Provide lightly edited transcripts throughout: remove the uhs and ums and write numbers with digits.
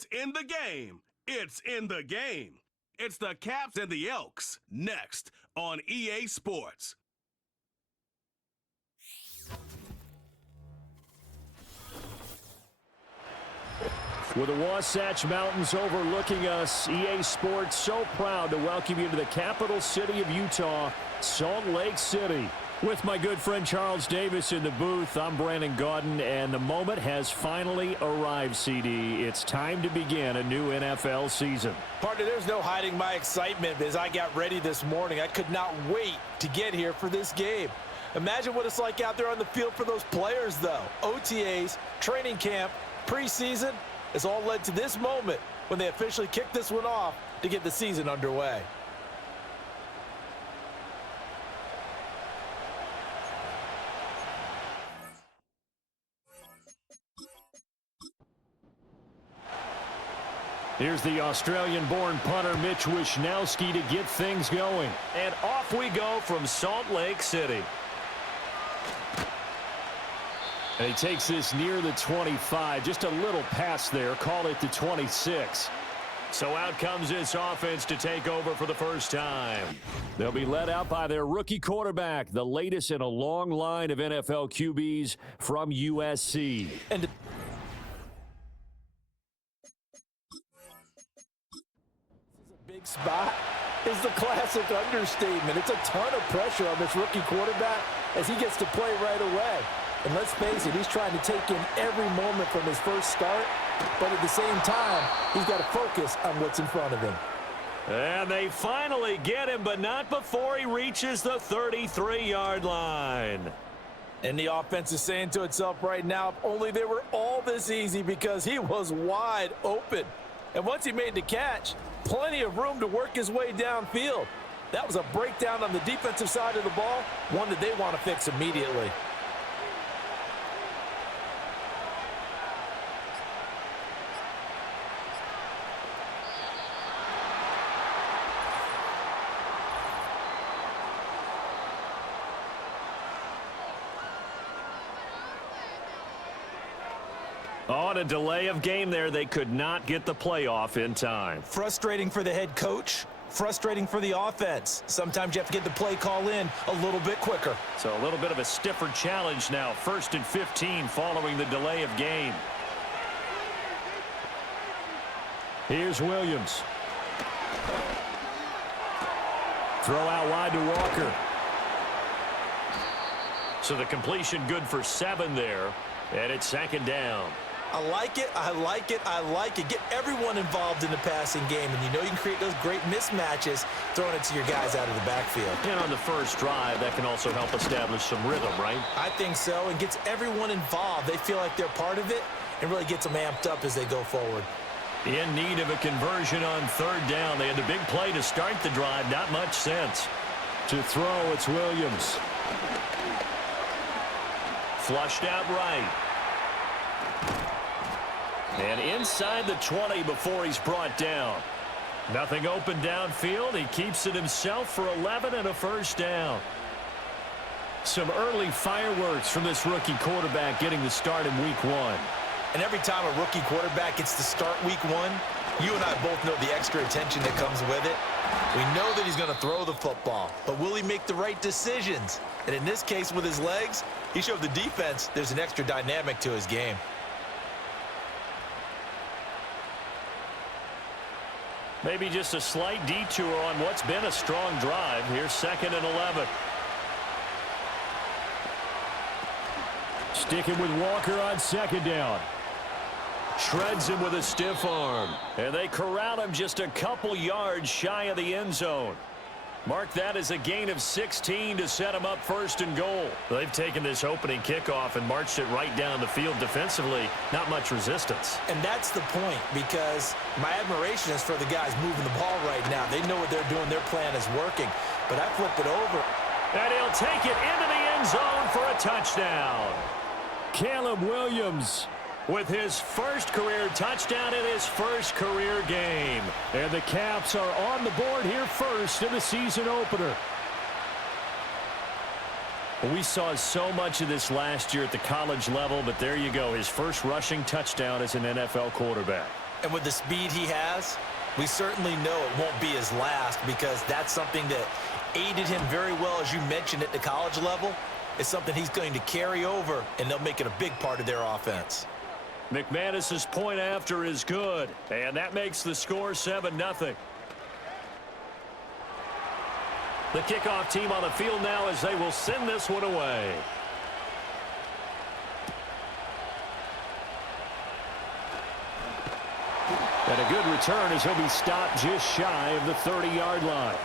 It's in the game. It's in the game. It's the Caps and the Elks next on EA Sports. With the Wasatch Mountains overlooking us, EA Sports so proud to welcome you to the capital city of Utah, Salt Lake City. With my good friend Charles Davis in the booth, I'm Brandon Gaudin, and the moment has finally arrived, CD. It's time to begin a new NFL season. Partner, there's no hiding my excitement as I got ready this morning. I could not wait to get here for this game. Imagine what it's like out there on the field for those players, though. OTAs, training camp, preseason. It's all led to this moment when they officially kick this one off to get the season underway. Here's the Australian-born punter Mitch Wishnowsky to get things going. And off we go from Salt Lake City. And he takes this near the 25, just a little pass there, call it the 26. So out comes this offense to take over for the first time. They'll be led out by their rookie quarterback, the latest in a long line of NFL QBs from USC. And big spot is the classic understatement. It's a ton of pressure on this rookie quarterback as he gets to play right away. And let's face it, he's trying to take in every moment from his first start, but at the same time, he's got to focus on what's in front of him. And they finally get him, but not before he reaches the 33-yard line. And the offense is saying to itself right now, if only they were all this easy, because he was wide open. And once he made the catch, plenty of room to work his way downfield. That was a breakdown on the defensive side of the ball, one that they want to fix immediately. On a delay of game there, they could not get the playoff in time. Frustrating for the head coach, frustrating for the offense. Sometimes you have to get the play call in a little bit quicker. So a little bit of a stiffer challenge now. 1st and 15 following the delay of game. Here's Williams. Throw out wide to Walker. So the completion good for 7 there. And it's 2nd down. I like it, I like it, I like it. Get everyone involved in the passing game, and you know you can create those great mismatches throwing it to your guys out of the backfield. And on the first drive, that can also help establish some rhythm, right? I think so, and gets everyone involved. They feel like they're part of it and really gets them amped up as they go forward. In need of a conversion on 3rd down. They had the big play to start the drive. Not much sense. To throw, it's Williams. Flushed out right. And inside the 20 before he's brought down. Nothing open downfield. He keeps it himself for 11 and a 1st down. Some early fireworks from this rookie quarterback getting the start in week 1. And every time a rookie quarterback gets to start week 1, you and I both know the extra attention that comes with it. We know that he's going to throw the football, but will he make the right decisions? And in this case, with his legs, he showed the defense there's an extra dynamic to his game. Maybe just a slight detour on what's been a strong drive. Here's 2nd and 11. Sticking with Walker on 2nd down. Shreds him with a stiff arm. And they corral him just a couple yards shy of the end zone. Mark that as a gain of 16 to set him up 1st and goal. They've taken this opening kickoff and marched it right down the field defensively. Not much resistance. And that's the point, because my admiration is for the guys moving the ball right now. They know what they're doing. Their plan is working. But I flip it over. And he'll take it into the end zone for a touchdown. Caleb Williams with his first career touchdown in his first career game. And the Caps are on the board here first in the season opener. We saw so much of this last year at the college level, but there you go, his first rushing touchdown as an NFL quarterback. And with the speed he has, we certainly know it won't be his last, because that's something that aided him very well, as you mentioned, at the college level. It's something he's going to carry over, and they'll make it a big part of their offense. McManus's point after is good, and that makes the score 7-0. The kickoff team on the field now as they will send this one away. And a good return as he'll be stopped just shy of the 30-yard line.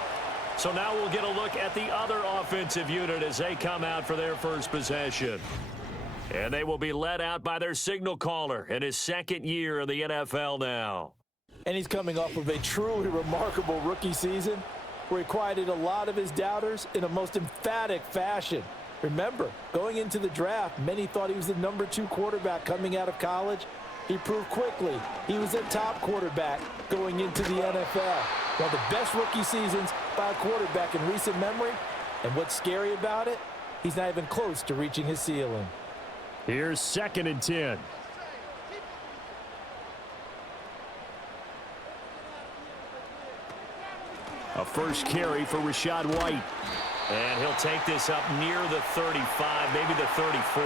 So now we'll get a look at the other offensive unit as they come out for their first possession. And they will be led out by their signal caller in his second year in the NFL now. And he's coming off of a truly remarkable rookie season where he quieted a lot of his doubters in a most emphatic fashion. Remember, going into the draft, many thought he was the #2 quarterback coming out of college. He proved quickly he was a top quarterback going into the NFL. One of the best rookie seasons by a quarterback in recent memory. And what's scary about it, he's not even close to reaching his ceiling. Here's 2nd and 10. A first carry for Rachaad White. And he'll take this up near the 35, maybe the 34.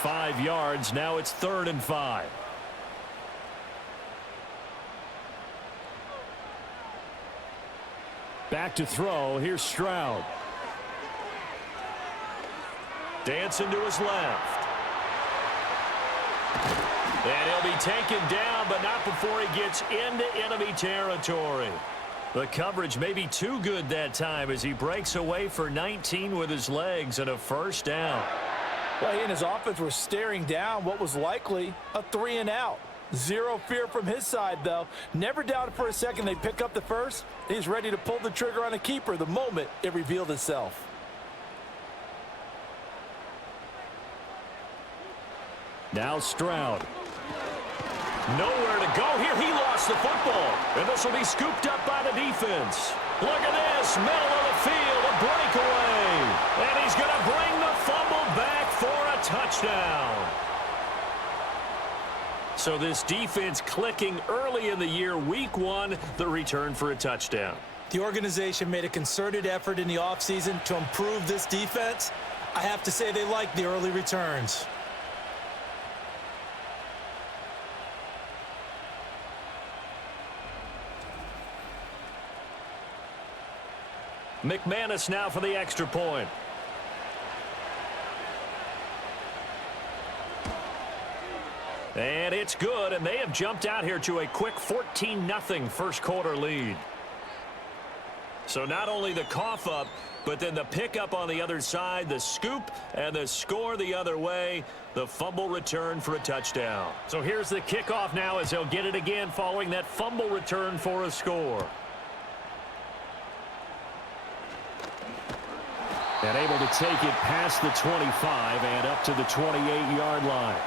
5 yards. Now it's 3rd and 5. Back to throw. Here's Stroud. Dancing to his left. And he'll be taken down, but not before he gets into enemy territory. The coverage may be too good that time as he breaks away for 19 with his legs and a first down. Well, he and his offense were staring down what was likely a 3-and-out. Zero fear from his side, though. Never doubted for a second they'd pick up the first. He's ready to pull the trigger on a keeper the moment it revealed itself. Now Stroud. Nowhere to go here. He lost the football. And this will be scooped up by the defense. Look at this. Middle of the field. A breakaway. And he's going to bring the fumble back for a touchdown. So this defense clicking early in the year. Week 1, the return for a touchdown. The organization made a concerted effort in the offseason to improve this defense. I have to say they like the early returns. McManus now for the extra point. And it's good, and they have jumped out here to a quick 14-0 first quarter lead. So not only the cough up, but then the pickup on the other side, the scoop, and the score the other way, the fumble return for a touchdown. So here's the kickoff now as they'll get it again following that fumble return for a score. And able to take it past the 25 and up to the 28-yard line.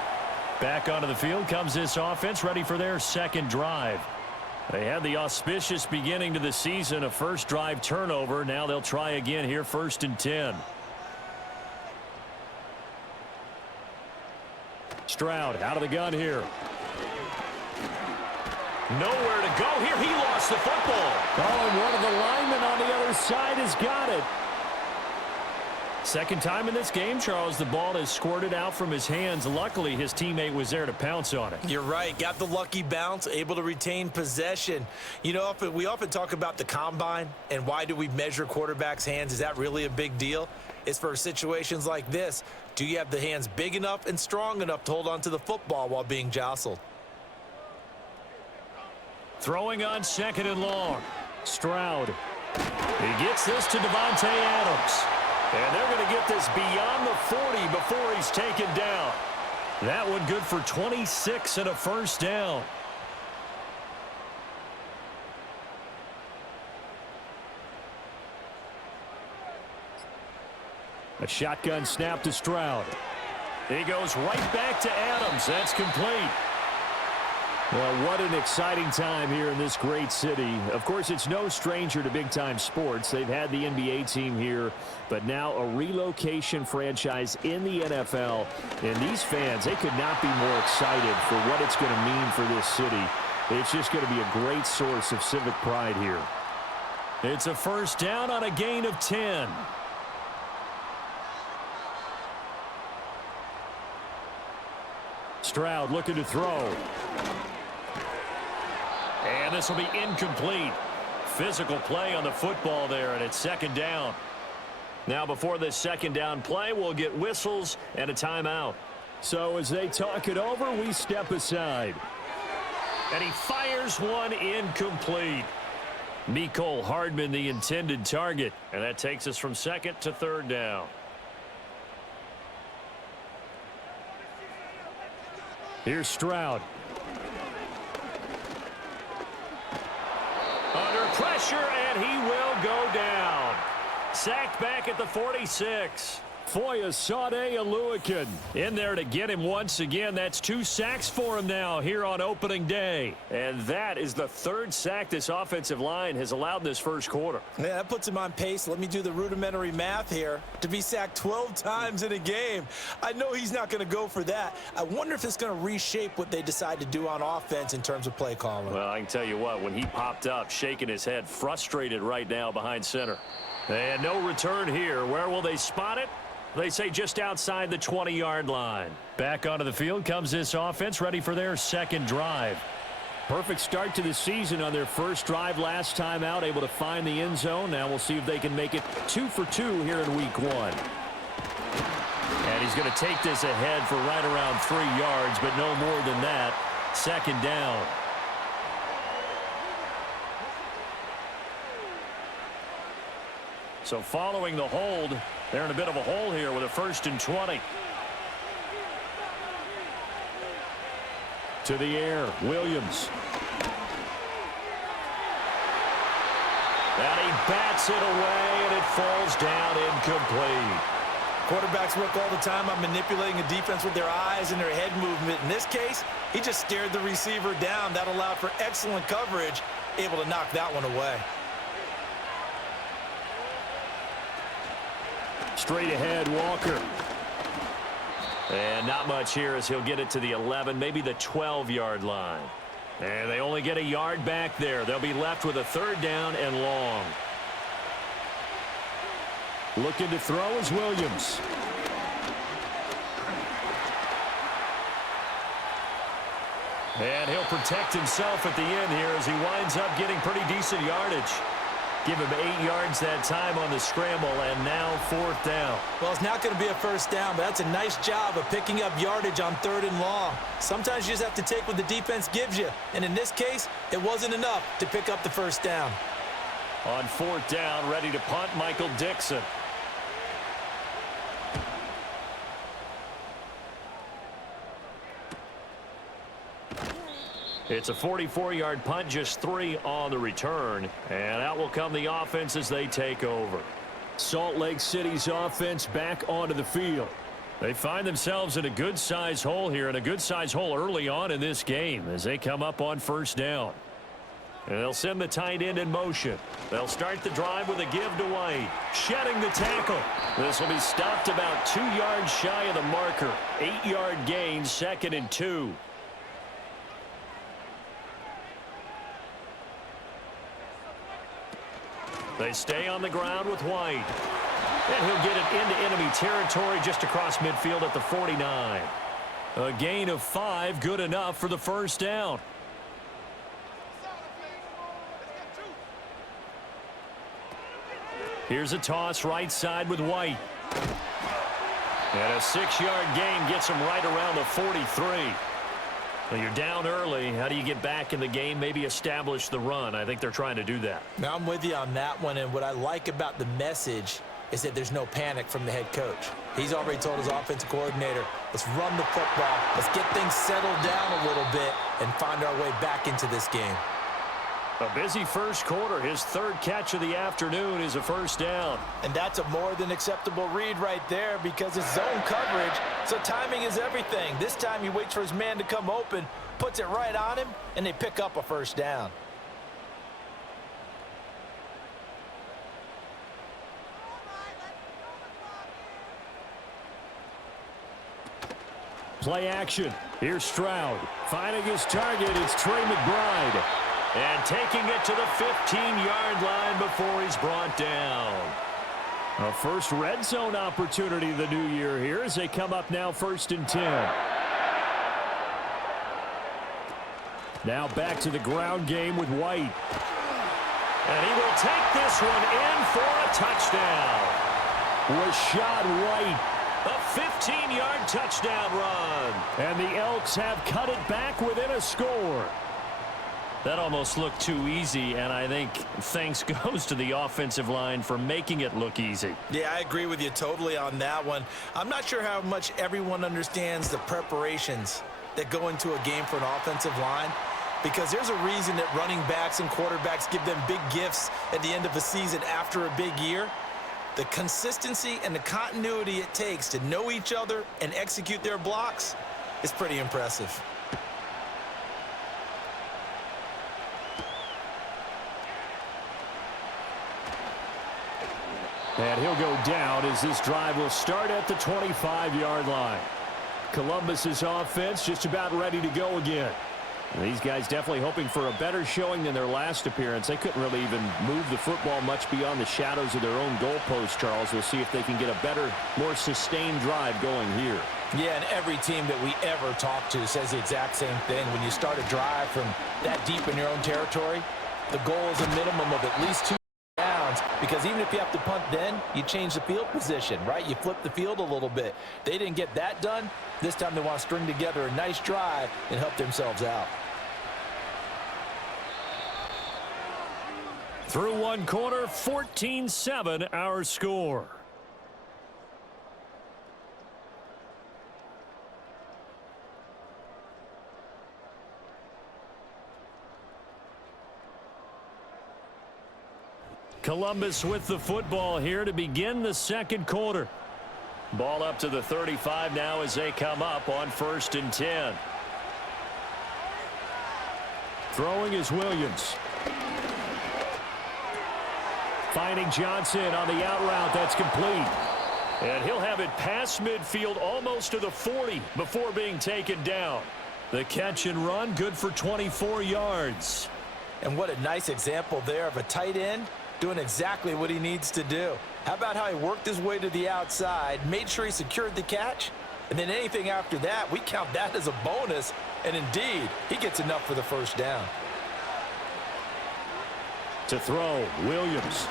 Back onto the field comes this offense, ready for their second drive. They had the auspicious beginning to the season, a first drive turnover. Now they'll try again here, 1st and 10. Stroud out of the gun here. Nowhere to go here. He lost the football. Oh, and one of the linemen on the other side has got it. Second time in this game, Charles, the ball has squirted out from his hands. Luckily, his teammate was there to pounce on it. You're right. Got the lucky bounce, able to retain possession. You know, we often talk about the combine and why do we measure quarterbacks' hands. Is that really a big deal? It's for situations like this. Do you have the hands big enough and strong enough to hold on to the football while being jostled? Throwing on 2nd and long. Stroud. He gets this to Devontae Adams. And they're going to get this beyond the 40 before he's taken down. That one good for 26 and a first down. A shotgun snap to Stroud. He goes right back to Adams. That's complete. Well, what an exciting time here in this great city. Of course, it's no stranger to big-time sports. They've had the NBA team here, but now a relocation franchise in the NFL. And these fans, they could not be more excited for what it's going to mean for this city. It's just going to be a great source of civic pride here. It's a first down on a gain of 10. Stroud looking to throw. And this will be incomplete. Physical play on the football there, and it's second down. Now before this second down play, we'll get whistles and a timeout. So as they talk it over, we step aside. And he fires one incomplete. Mecole Hardman, the intended target. And that takes us from second to third down. Here's Stroud. Under pressure, and he will go down. Sacked back at the 46. Foya Sade-Aluakin in there to get him once again. That's 2 sacks for him now here on opening day. And that is the 3rd sack this offensive line has allowed in this first quarter. Yeah, that puts him on pace. Let me do the rudimentary math here. To be sacked 12 times in a game, I know he's not going to go for that. I wonder if it's going to reshape what they decide to do on offense in terms of play calling. Well, I can tell you what, when he popped up, shaking his head, frustrated right now behind center. And no return here. Where will they spot it? They say just outside the 20-yard line. Back onto the field comes this offense, ready for their second drive. Perfect start to the season on their first drive last time out, able to find the end zone. Now we'll see if they can make it 2 for 2 here in week 1. And he's going to take this ahead for right around 3 yards, but no more than that. Second down. So following the hold, they're in a bit of a hole here with a 1st and 20. To the air, Williams. And he bats it away, and it falls down incomplete. Quarterbacks work all the time on manipulating a defense with their eyes and their head movement. In this case, he just stared the receiver down. That allowed for excellent coverage, able to knock that one away. Straight ahead, Walker. And not much here as he'll get it to the 11, maybe the 12-yard line. And they only get a yard back there. They'll be left with a 3rd down and long. Looking to throw is Williams. And he'll protect himself at the end here as he winds up getting pretty decent yardage. Give him 8 yards that time on the scramble, and now 4th down. Well, it's not going to be a first down, but that's a nice job of picking up yardage on 3rd and long. Sometimes you just have to take what the defense gives you, and in this case, it wasn't enough to pick up the first down. On 4th down, ready to punt, Michael Dixon. It's a 44-yard punt, just 3 on the return. And out will come the offense as they take over. Salt Lake City's offense back onto the field. They find themselves in a good-sized hole here, and a good-sized hole early on in this game as they come up on 1st down. And they'll send the tight end in motion. They'll start the drive with a give to White. Shedding the tackle. This will be stopped about 2 yards shy of the marker. 8-yard gain, 2nd and 2. They stay on the ground with White. And he'll get it into enemy territory just across midfield at the 49. A gain of 5, good enough for the 1st down. Here's a toss right side with White. And a 6-yard gain gets him right around the 43. Well, you're down early. How do you get back in the game? Maybe establish the run. I think they're trying to do that. Now, I'm with you on that one, and what I like about the message is that there's no panic from the head coach. He's already told his offensive coordinator, let's run the football, let's get things settled down a little bit and find our way back into this game. A busy first quarter. His 3rd catch of the afternoon is a 1st down. And that's a more than acceptable read right there because it's zone coverage, so timing is everything. This time he waits for his man to come open, puts it right on him, and they pick up a 1st down. Play action. Here's Stroud. Finding his target, it's Trey McBride. And taking it to the 15-yard line before he's brought down. A first red zone opportunity the new year here as they come up now 1st and 10. Now back to the ground game with White. And he will take this one in for a touchdown. Rashad White. A 15-yard touchdown run. And the Elks have cut it back within a score. That almost looked too easy, and I think thanks goes to the offensive line for making it look easy. Yeah, I agree with you totally on that one. I'm not sure how much everyone understands the preparations that go into a game for an offensive line, because there's a reason that running backs and quarterbacks give them big gifts at the end of the season after a big year. The consistency and the continuity it takes to know each other and execute their blocks is pretty impressive. And he'll go down as this drive will start at the 25-yard line. Columbus's offense just about ready to go again. These guys definitely hoping for a better showing than their last appearance. They couldn't really even move the football much beyond the shadows of their own goalpost, Charles. We'll see if they can get a better, more sustained drive going here. Yeah, and every team that we ever talk to says the exact same thing. When you start a drive from that deep in your own territory, the goal is a minimum of at least 2 downs, because even if you have to punt then, you change the field position, right? You flip the field a little bit. They didn't get that done. This time they want to string together a nice drive and help themselves out. Through one quarter, 14-7 our score. Columbus with the football here to begin the second quarter. Ball up to the 35 now as they come up on 1st and 10. Throwing is Williams. Finding Johnson on the out route. That's complete. And he'll have it past midfield almost to the 40 before being taken down. The catch and run good for 24 yards. And what a nice example there of a tight end doing exactly what he needs to do. How about how he worked his way to the outside, made sure he secured the catch, and then anything after that, we count that as a bonus, and indeed, he gets enough for the first down. To throw, Williams.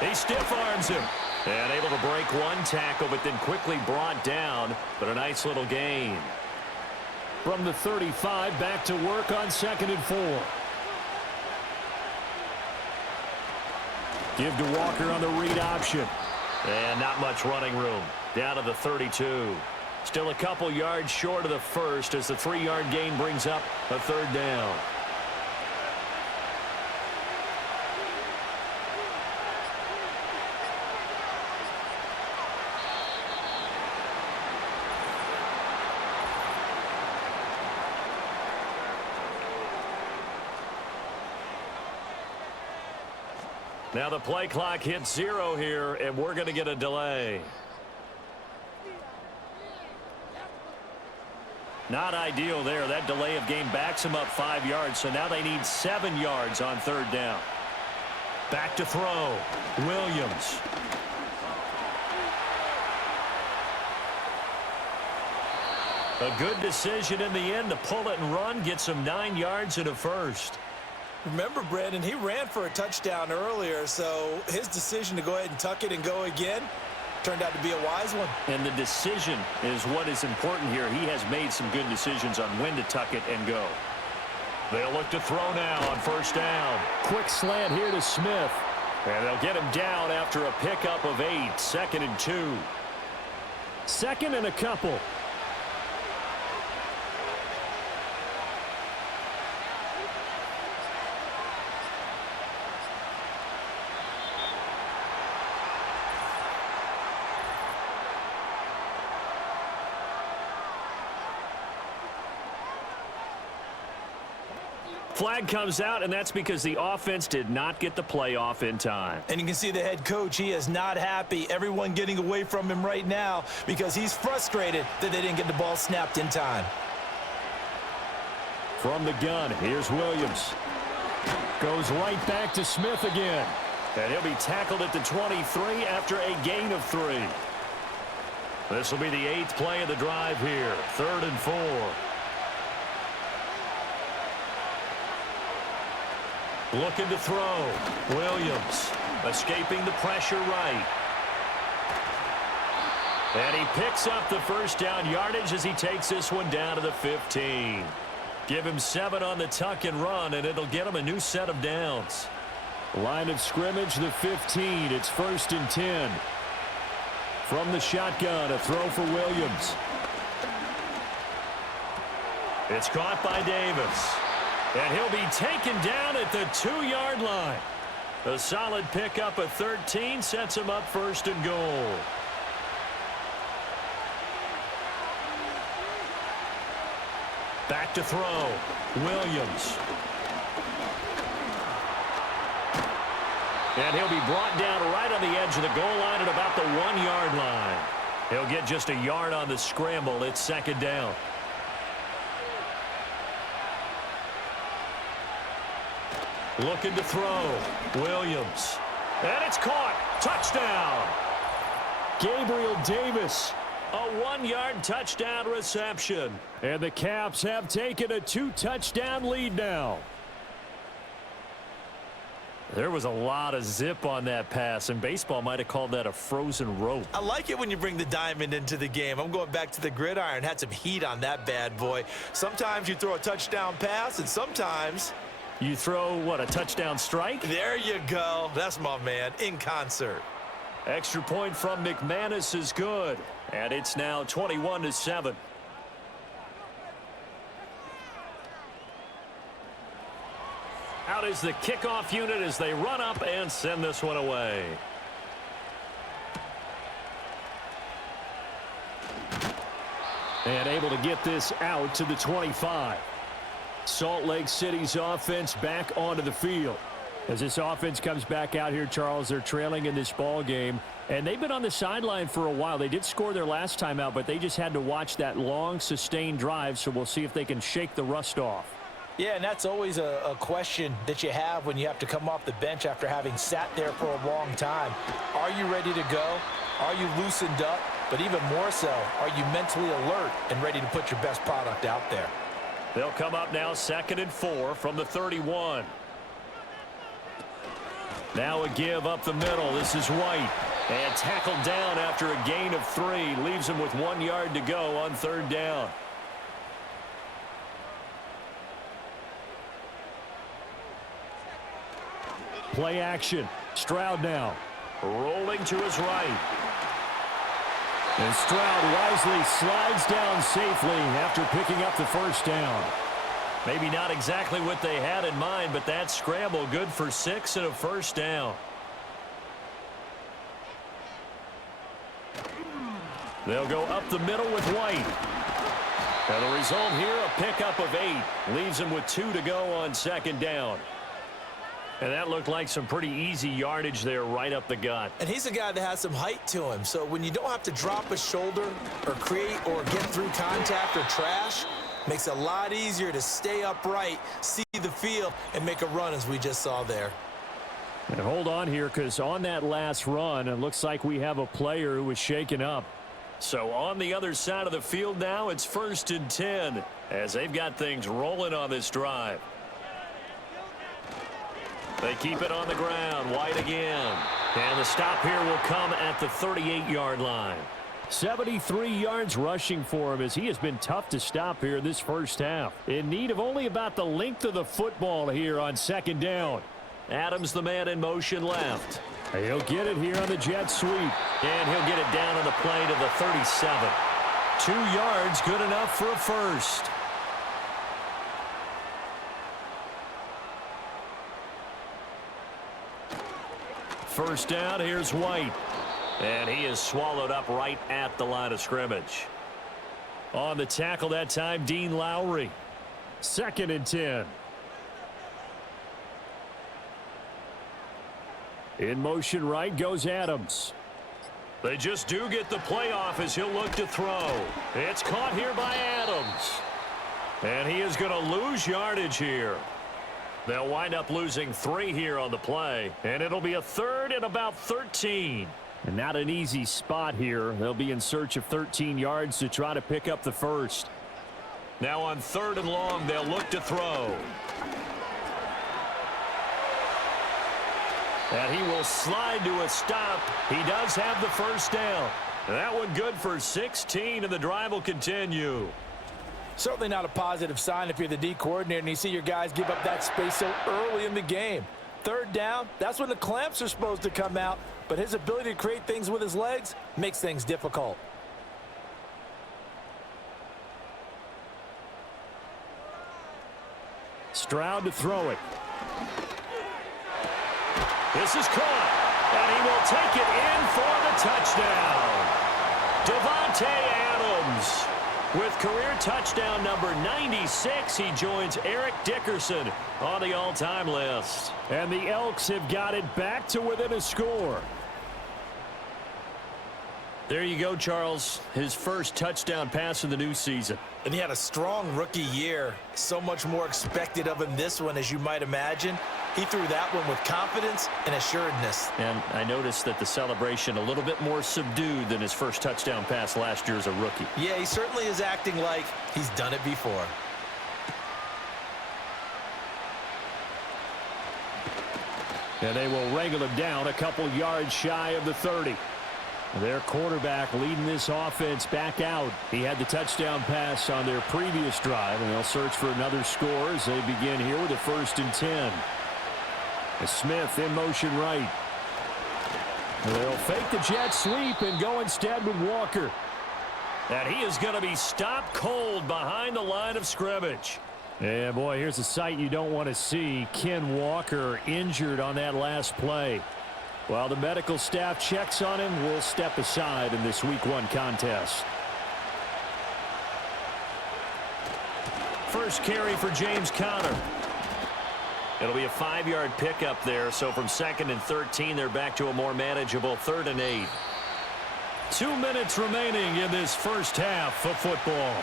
He stiff arms him. And able to break one tackle, but then quickly brought down, but a nice little gain. From the 35, back to work on 2nd and 4. Give to Walker on the read option. And not much running room. Down to the 32. Still a couple yards short of the first as the 3-yard gain brings up a 3rd down. Now the play clock hits 0 here, and we're going to get a delay. Not ideal there. That delay of game backs them up 5 yards, so now they need 7 yards on 3rd down. Back to throw. Williams. A good decision in the end to pull it and run, get some 9 yards and a first. Remember, Brandon, he ran for a touchdown earlier, so his decision to go ahead and tuck it and go again turned out to be a wise one. And the decision is what is important here. He has made some good decisions on when to tuck it and go. They'll look to throw now on 1st down. Quick slant here to Smith. And they'll get him down after a pickup of 8. 2nd and 2. 2nd and a couple. Flag comes out, and that's because the offense did not get the play off in time. And you can see the head coach, he is not happy. Everyone getting away from him right now because he's frustrated that they didn't get the ball snapped in time. From the gun, here's Williams. Goes right back to Smith again. And he'll be tackled at the 23 after a gain of 3. This will be the 8th play of the drive here. 3rd and 4. Looking to throw. Williams escaping the pressure right. And he picks up the first down yardage as he takes this one down to the 15. Give him 7 on the tuck and run, and it'll get him a new set of downs. Line of scrimmage, the 15. It's 1st and 10. From the shotgun, a throw for Williams. It's caught by Davis. And he'll be taken down at the 2-yard line. A solid pickup of 13 sets him up 1st and goal. Back to throw. Williams. And he'll be brought down right on the edge of the goal line at about the 1-yard line. He'll get just a yard on the scramble. It's 2nd down. Looking to throw. Williams. And it's caught. Touchdown. Gabriel Davis. A 1-yard touchdown reception. And the Caps have taken a 2-touchdown lead now. There was a lot of zip on that pass, and baseball might have called that a frozen rope. I like it when you bring the diamond into the game. I'm going back to the gridiron. Had some heat on that bad boy. Sometimes you throw a touchdown pass, and sometimes you throw, what, a touchdown strike? There you go. That's my man, in concert. Extra point from McManus is good, and it's now 21-7. Out is the kickoff unit as they run up and send this one away. And able to get this out to the 25. Salt Lake City's offense back onto the field. As this offense comes back out here, Charles, they're trailing in this ball game, and they've been on the sideline for a while. They did score their last time out, but they just had to watch that long, sustained drive, so we'll see if they can shake the rust off. Yeah, and that's always a question that you have when you have to come off the bench after having sat there for a long time. Are you ready to go? Are you loosened up? But even more so, are you mentally alert and ready to put your best product out there? They'll come up now 2nd and 4 from the 31. Now a give up the middle. This is White. And tackled down after a gain of 3. Leaves him with 1 yard to go on 3rd down. Play action. Stroud now. Rolling to his right. And Stroud wisely slides down safely after picking up the first down. Maybe not exactly what they had in mind, but that scramble good for 6 and a first down. They'll go up the middle with White. And the result here, a pickup of 8. Leaves him with 2 to go on 2nd down. And that looked like some pretty easy yardage there right up the gut. And he's a guy that has some height to him. So when you don't have to drop a shoulder or create or get through contact or trash, makes it a lot easier to stay upright, see the field, and make a run as we just saw there. And hold on here, because on that last run, it looks like we have a player who was shaken up. So on the other side of the field now, it's 1st and 10 as they've got things rolling on this drive. They keep it on the ground. White again. And the stop here will come at the 38-yard line. 73 yards rushing for him as he has been tough to stop here this first half. In need of only about the length of the football here on 2nd down. Adams, the man in motion left. He'll get it here on the jet sweep. And he'll get it down on the play to the 37. 2 yards, good enough for a first. First down, here's White. And he is swallowed up right at the line of scrimmage. On the tackle that time, Dean Lowry. 2nd and 10. In motion right goes Adams. They just do get the play off as he'll look to throw. It's caught here by Adams. And he is going to lose yardage here. They'll wind up losing 3 here on the play. And it'll be a 3rd and about 13. And not an easy spot here. They'll be in search of 13 yards to try to pick up the first. Now on 3rd and long, they'll look to throw. And he will slide to a stop. He does have the first down. That one good for 16, and the drive will continue. Certainly not a positive sign if you're the D coordinator and you see your guys give up that space so early in the game. 3rd down, that's when the clamps are supposed to come out, but his ability to create things with his legs makes things difficult. Stroud to throw it. This is caught, and he will take it in for the touchdown. Devontae Adams with career touchdown number 96. He joins Eric Dickerson on the all-time list. And the Elks have got it back to within a score. There you go, Charles. His first touchdown pass of the new season. And he had a strong rookie year. So much more expected of him this one, as you might imagine. He threw that one with confidence and assuredness. And I noticed that the celebration a little bit more subdued than his first touchdown pass last year as a rookie. Yeah, he certainly is acting like he's done it before. And they will wrangle him down a couple yards shy of the 30. Their quarterback leading this offense back out. He had the touchdown pass on their previous drive, and they'll search for another score as they begin here with a 1st and 10. Smith in motion right. They'll fake the jet sweep and go instead with Walker. And he is going to be stopped cold behind the line of scrimmage. Yeah, boy, here's a sight you don't want to see. Ken Walker injured on that last play. While the medical staff checks on him, we'll step aside in this Week 1 contest. First carry for James Conner. It'll be a 5-yard pickup there, so from 2nd and 13, they're back to a more manageable 3rd and 8. 2 minutes remaining in this first half of football.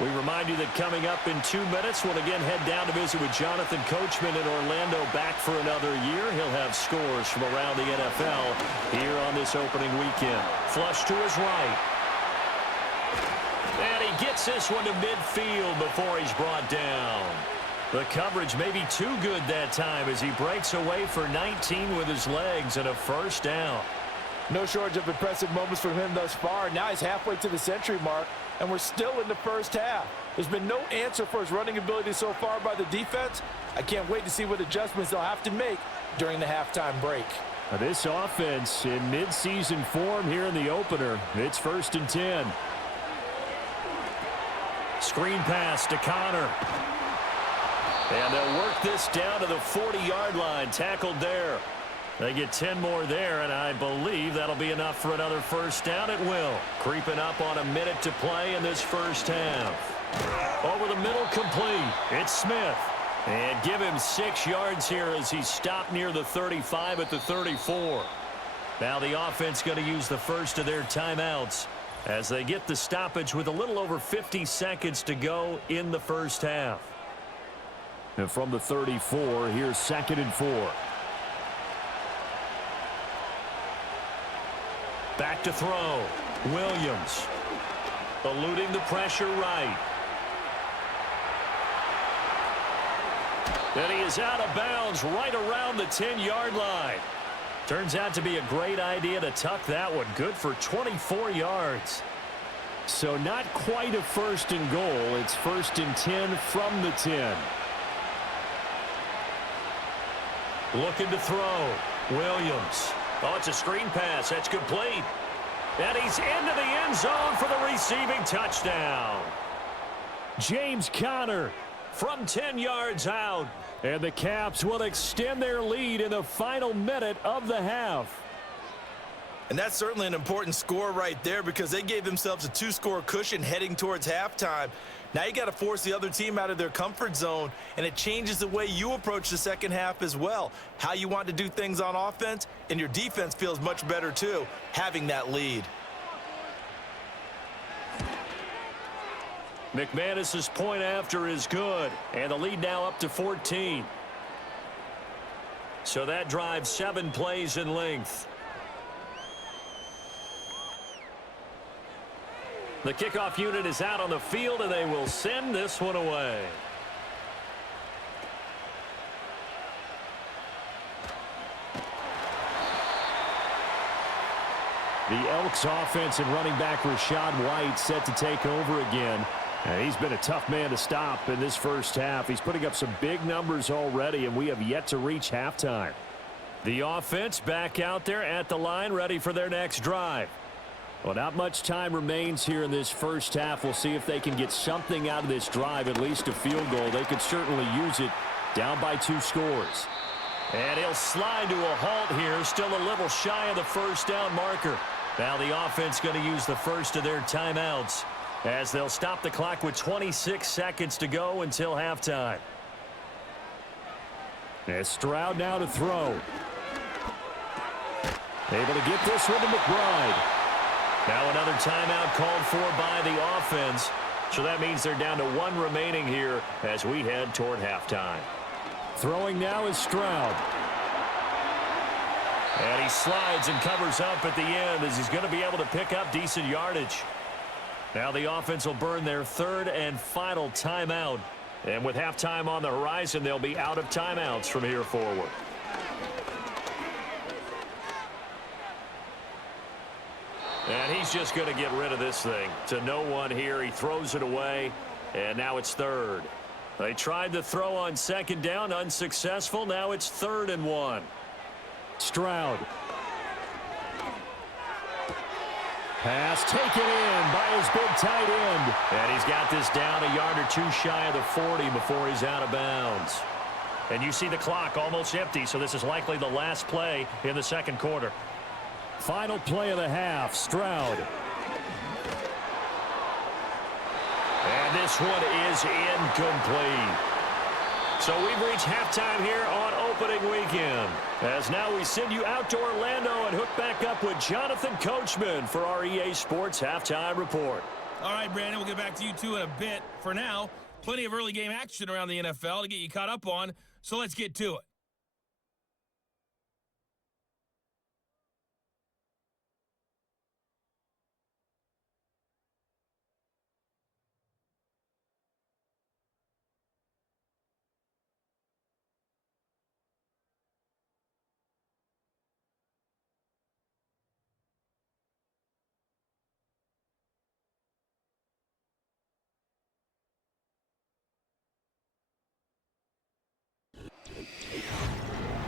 We remind you that coming up in 2 minutes, we'll again head down to visit with Jonathan Coachman in Orlando, back for another year. He'll have scores from around the NFL here on this opening weekend. Flush to his right. And he gets this one to midfield before he's brought down. The coverage may be too good that time as he breaks away for 19 with his legs and a first down. No shortage of impressive moments from him thus far. Now he's halfway to the century mark, and we're still in the first half. There's been no answer for his running ability so far by the defense. I can't wait to see what adjustments they'll have to make during the halftime break. This offense in midseason form here in the opener. It's 1st and 10. Screen pass to Conner. And they'll work this down to the 40-yard line. Tackled there. They get 10 more there, and I believe that'll be enough for another first down. It will. Creeping up on a minute to play in this first half. Over the middle, complete. It's Smith. And give him 6 yards here as he's stopped near the 35 at the 34. Now the offense going to use the first of their timeouts as they get the stoppage with a little over 50 seconds to go in the first half. And from the 34, here's 2nd and 4. Back to throw. Williams. Eluding the pressure right. And he is out of bounds right around the 10-yard line. Turns out to be a great idea to tuck that one. Good for 24 yards. So not quite a 1st and goal. It's 1st and 10 from the 10. Looking to throw. Williams. Oh, it's a screen pass. That's complete. And he's into the end zone for the receiving touchdown. James Conner from 10 yards out. And the Caps will extend their lead in the final minute of the half. And that's certainly an important score right there because they gave themselves a 2-score cushion heading towards halftime. Now you got to force the other team out of their comfort zone, and it changes the way you approach the second half as well. How you want to do things on offense, and your defense feels much better too, having that lead. McManus's point after is good, and the lead now up to 14. So that drives 7 plays in length. The kickoff unit is out on the field, and they will send this one away. The Elks offense and running back Rashad White set to take over again. And he's been a tough man to stop in this first half. He's putting up some big numbers already, and we have yet to reach halftime. The offense back out there at the line, ready for their next drive. Well, not much time remains here in this first half. We'll see if they can get something out of this drive, at least a field goal. They could certainly use it, down by 2 scores. And he'll slide to a halt here, still a little shy of the first down marker. Now the offense going to use the first of their timeouts as they'll stop the clock with 26 seconds to go until halftime. As Stroud now to throw. Able to get this one to McBride. Now another timeout called for by the offense. So that means they're down to 1 remaining here as we head toward halftime. Throwing now is Stroud. And he slides and covers up at the end as he's going to be able to pick up decent yardage. Now the offense will burn their 3rd and final timeout. And with halftime on the horizon, they'll be out of timeouts from here forward. And he's just going to get rid of this thing to no one here. He throws it away, and now it's 3rd. They tried the throw on 2nd down, unsuccessful. Now it's 3rd and 1. Stroud. Pass taken in by his big tight end. And he's got this down a yard or 2 shy of the 40 before he's out of bounds. And you see the clock almost empty, so this is likely the last play in the 2nd quarter. Final play of the half, Stroud. And this one is incomplete. So we've reached halftime here on opening weekend. As now we send you out to Orlando and hook back up with Jonathan Coachman for our EA Sports Halftime Report. All right, Brandon, we'll get back to you two in a bit. For now, plenty of early game action around the NFL to get you caught up on, so let's get to it.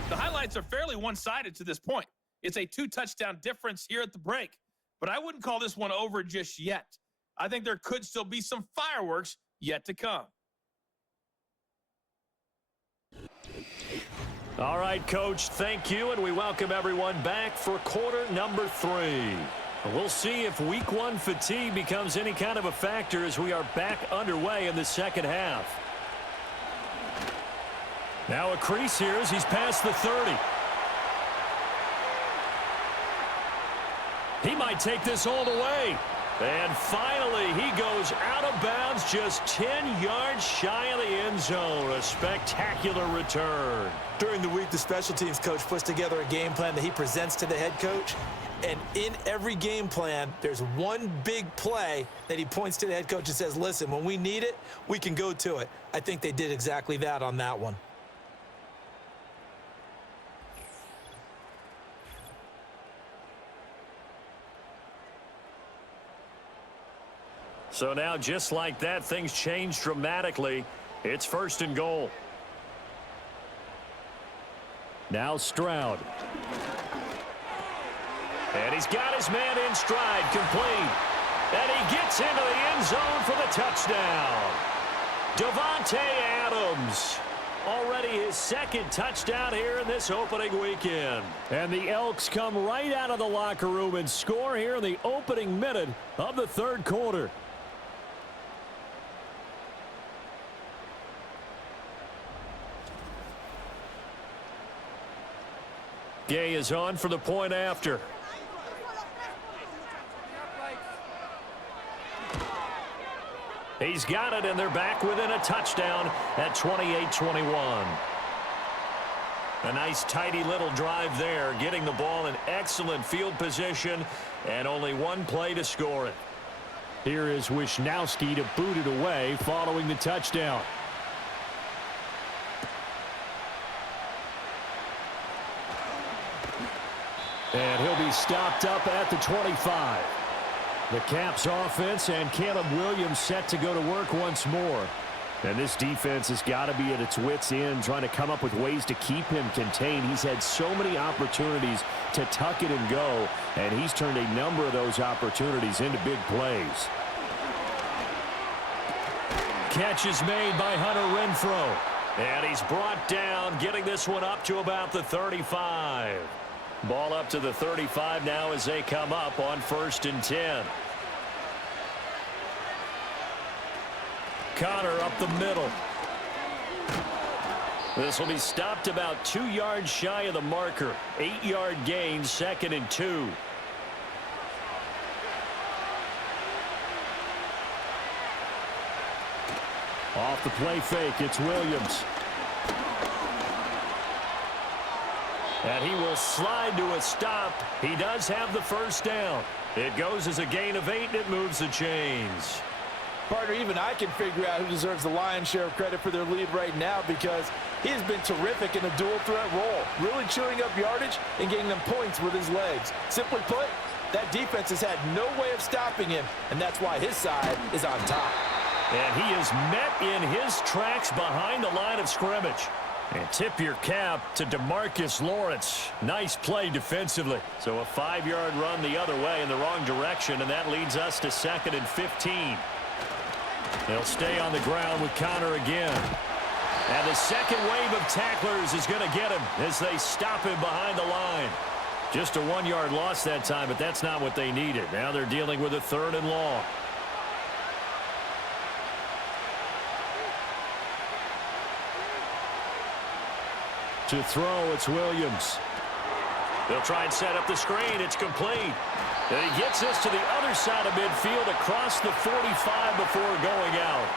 The highlights are fairly one-sided to this point. It's a 2-touchdown difference here at the break, but I wouldn't call this one over just yet. I think there could still be some fireworks yet to come. All right, Coach, thank you, and we welcome everyone back for quarter number 3. We'll see if week 1 fatigue becomes any kind of a factor as we are back underway in the second half. Now a crease here as he's past the 30. He might take this all the way. And finally, he goes out of bounds just 10 yards shy of the end zone. A spectacular return. During the week, the special teams coach puts together a game plan that he presents to the head coach. And in every game plan, there's one big play that he points to the head coach and says, listen, when we need it, we can go to it. I think they did exactly that on that one. So now, just like that, things change dramatically. It's 1st and goal. Now Stroud. And he's got his man in stride, complete. And he gets into the end zone for the touchdown. Davante Adams. Already his second touchdown here in this opening weekend. And the Elks come right out of the locker room and score here in the opening minute of the third quarter. Gay is on for the point after. He's got it, and they're back within a touchdown at 28-21. A nice, tidy little drive there, getting the ball in excellent field position, and only one play to score it. Here is Wisnowski to boot it away following the touchdown. And he'll be stopped up at the 25. The Caps offense and Caleb Williams set to go to work once more. And this defense has got to be at its wits' end, trying to come up with ways to keep him contained. He's had so many opportunities to tuck it and go, and he's turned a number of those opportunities into big plays. Catch is made by Hunter Renfrow. And he's brought down, getting this one up to about the 35. Ball up to the 35 now as they come up on 1st and 10. Connor up the middle. This will be stopped about 2 yards shy of the marker. 8-yard gain, 2nd and 2. Off the play fake, it's Williams. And he will slide to a stop. He does have the first down. It goes as a gain of 8, and it moves the chains. Partner, even I can figure out who deserves the lion's share of credit for their lead right now, because he has been terrific in a dual threat role, really chewing up yardage and getting them points with his legs. Simply put, that defense has had no way of stopping him, and that's why his side is on top. And he is met in his tracks behind the line of scrimmage. And tip your cap to DeMarcus Lawrence. Nice play defensively. So a 5-yard run the other way in the wrong direction, and that leads us to 2nd and 15. They'll stay on the ground with Connor again. And the second wave of tacklers is going to get him as they stop him behind the line. Just a 1-yard loss that time, but that's not what they needed. Now they're dealing with a 3rd and long. To throw, it's Williams. They'll try and set up the screen. It's complete. And he gets this to the other side of midfield across the 45 before going out.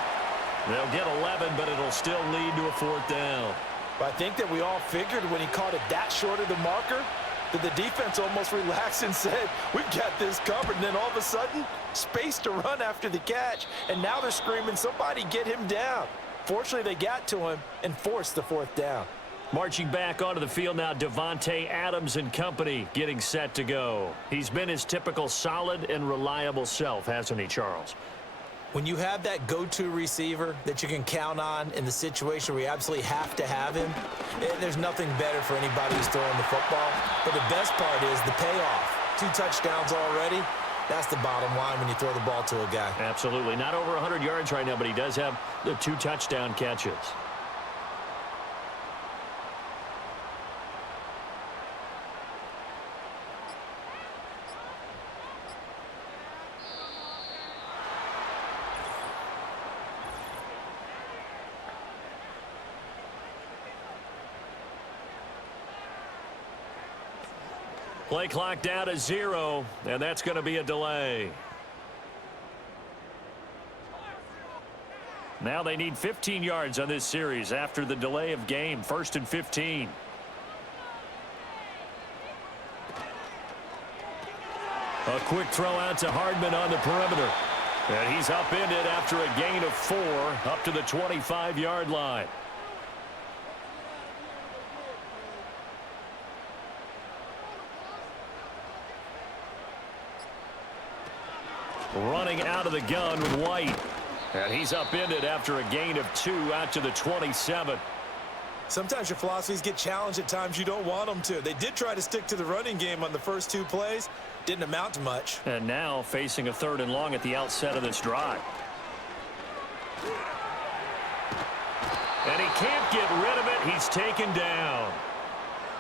They'll get 11, but it'll still lead to a 4th down. But I think that we all figured when he caught it that short of the marker that the defense almost relaxed and said, we've got this covered. And then all of a sudden, space to run after the catch. And now they're screaming, somebody get him down. Fortunately, they got to him and forced the 4th down. Marching back onto the field now, Devontae Adams and company getting set to go. He's been his typical solid and reliable self, hasn't he, Charles? When you have that go-to receiver that you can count on in the situation where you absolutely have to have him, there's nothing better for anybody who's throwing the football. But the best part is the payoff. 2 touchdowns already. That's the bottom line when you throw the ball to a guy. Absolutely. Not over 100 yards right now, but he does have the 2 touchdown catches. Play clock down to 0, and that's going to be a delay. Now they need 15 yards on this series after the delay of game. 1st and 15. A quick throw out to Hardman on the perimeter. And he's upended after a gain of 4 up to the 25-yard line. Running out of the gun with White. And he's upended after a gain of 2 out to the 27. Sometimes your philosophies get challenged at times you don't want them to. They did try to stick to the running game on the first 2 plays. Didn't amount to much. And now facing a 3rd and long at the outset of this drive. And he can't get rid of it. He's taken down.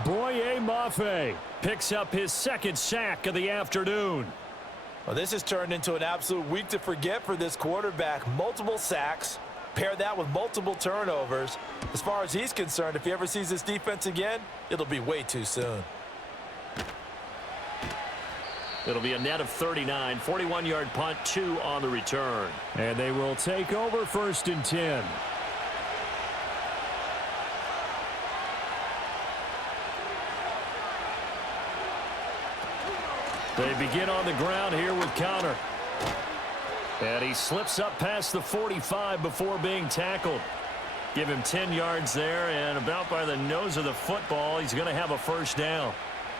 Boye Mafe picks up his second sack of the afternoon. Well, this has turned into an absolute week to forget for this quarterback. Multiple sacks. Pair that with multiple turnovers. As far as he's concerned, if he ever sees this defense again, it'll be way too soon. It'll be a net of 39, 41-yard punt, 2 on the return. And they will take over 1st and 10. They begin on the ground here with Connor. And he slips up past the 45 before being tackled. Give him 10 yards there, and about by the nose of the football, he's going to have a first down.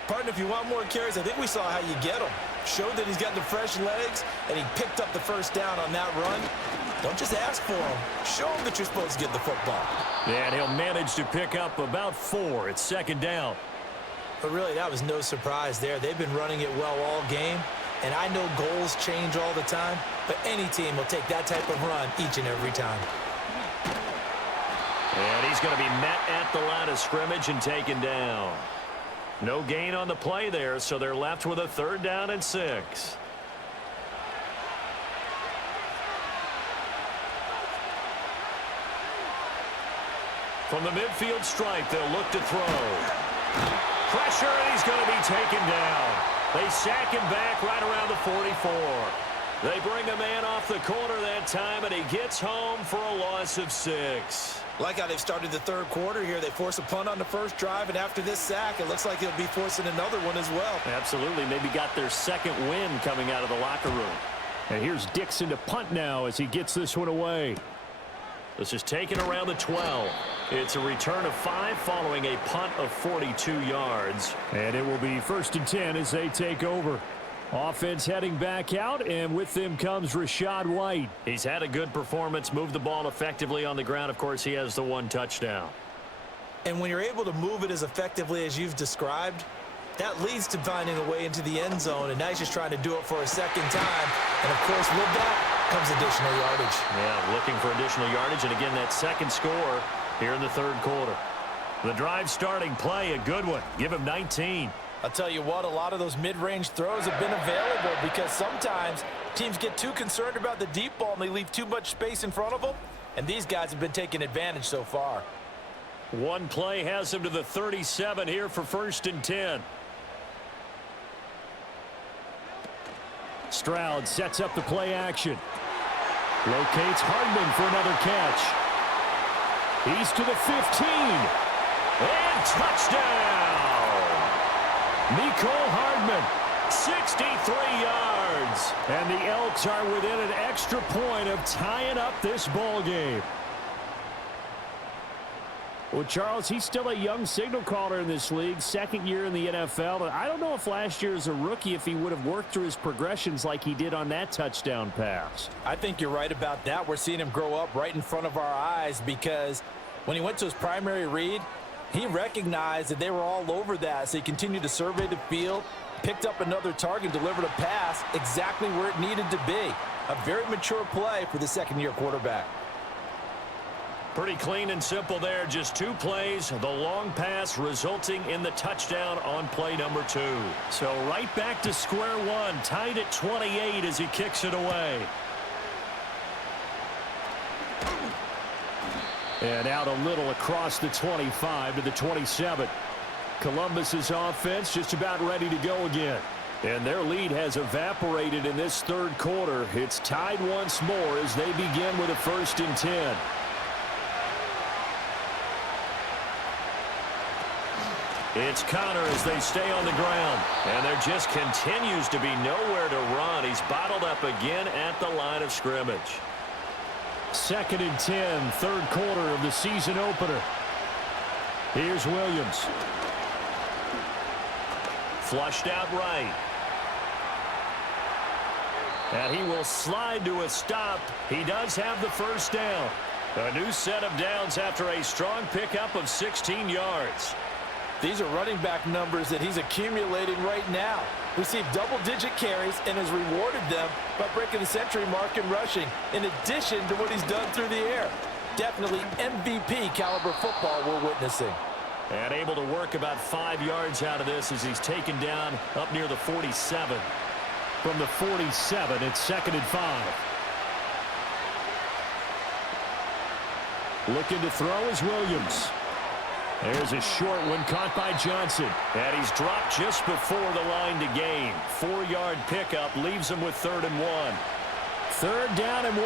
Partner, if you want more carries, I think we saw how you get them. Showed that he's got the fresh legs, and he picked up the first down on that run. Don't just ask for him. Show him that you're supposed to get the football. Yeah, and he'll manage to pick up about 4. It's 2nd down. But really, that was no surprise there. They've been running it well all game, and I know goals change all the time, but any team will take that type of run each and every time. And he's going to be met at the line of scrimmage and taken down. No gain on the play there, so they're left with a 3rd down and 6. From the midfield stripe, they'll look to throw. Pressure, and he's going to be taken down. They sack him back right around the 44. They bring a man off the corner that time, and he gets home for a loss of 6. Like how they've started the 3rd quarter here. They force a punt on the first drive, and after this sack, it looks like they'll be forcing another one as well. Absolutely. Maybe got their 2nd win coming out of the locker room. And here's Dixon to punt now as he gets this one away. This is taken around the 12. It's a return of 5 following a punt of 42 yards. And it will be 1st and 10 as they take over. Offense heading back out, and with them comes Rachaad White. He's had a good performance, moved the ball effectively on the ground. Of course, he has the 1 touchdown. And when you're able to move it as effectively as you've described, that leads to finding a way into the end zone, and now he's just trying to do it for a 2nd time. And, of course, with that comes additional yardage. Yeah, looking for additional yardage, and again, that 2nd score here in the 3rd quarter. The drive starting play, a good one. Give him 19. I'll tell you what, a lot of those mid-range throws have been available because sometimes teams get too concerned about the deep ball and they leave too much space in front of them, and these guys have been taking advantage so far. One play has him to the 37 here for 1st and 10. Stroud sets up the play action. Locates Hardman for another catch. He's to the 15. And touchdown! Mecole Hardman, 63 yards. And the Elks are within an extra point of tying up this ball game. Well, Charles, he's still a young signal caller in this league, 2nd year in the NFL. And I don't know if last year as a rookie, if he would have worked through his progressions like he did on that touchdown pass. I think you're right about that. We're seeing him grow up right in front of our eyes because when he went to his primary read, he recognized that they were all over that, so he continued to survey the field, picked up another target, delivered a pass exactly where it needed to be. A very mature play for the 2nd-year quarterback. Pretty clean and simple there. Just 2 plays. The long pass resulting in the touchdown on play number 2. So right back to square one, tied at 28 as he kicks it away. And out a little across the 25 to the 27. Columbus's offense just about ready to go again. And their lead has evaporated in this 3rd quarter. It's tied once more as they begin with a 1st and 10. It's Connor as they stay on the ground. And there just continues to be nowhere to run. He's bottled up again at the line of scrimmage. 2nd and 10, 3rd quarter of the season opener. Here's Williams. Flushed out right. And he will slide to a stop. He does have the first down. A new set of downs after a strong pickup of 16 yards. These are running back numbers that he's accumulating right now. Received double-digit carries and has rewarded them by breaking the century mark in rushing, in addition to what he's done through the air. Definitely MVP caliber football we're witnessing. And able to work about 5 yards out of this as he's taken down up near the 47. From the 47, it's 2nd and 5. Looking to throw is Williams. There's a short one caught by Johnson. And he's dropped just before the line to gain. 4-yard pickup leaves him with 3rd and 1. 3rd down and 1.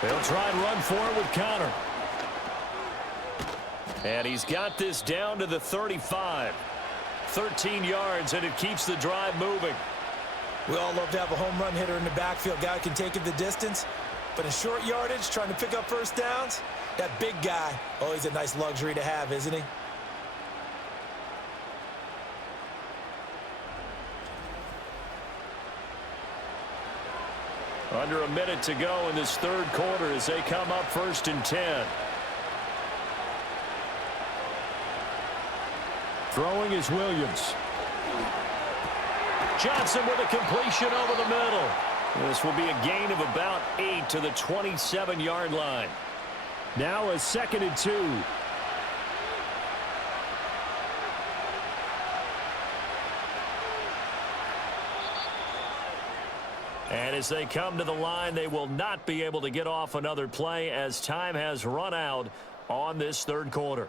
They'll try and run for it with Connor. And he's got this down to the 35. 13 yards, and it keeps the drive moving. We all love to have a home run hitter in the backfield. Guy can take it the distance. But in short yardage, trying to pick up first downs, that big guy, always a nice luxury to have, isn't he? Under a minute to go in this 3rd quarter as they come up 1st and 10. Throwing is Williams. Johnson with a completion over the middle. This will be a gain of about 8 to the 27-yard line. Now a 2nd and 2. And as they come to the line, they will not be able to get off another play as time has run out on this 3rd quarter.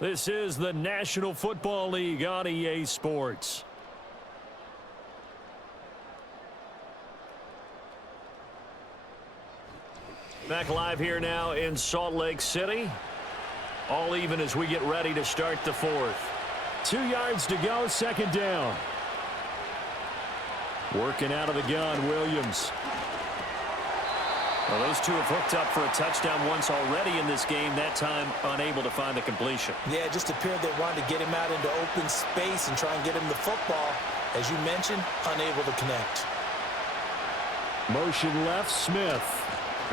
This is the National Football League on EA Sports. Back live here now in Salt Lake City. All even as we get ready to start the 4th. 2 yards to go, 2nd down. Working out of the gun, Williams. Well, those two have hooked up for a touchdown once already in this game, that time unable to find the completion. Yeah, it just appeared they wanted to get him out into open space and try and get him the football. As you mentioned, unable to connect. Motion left, Smith.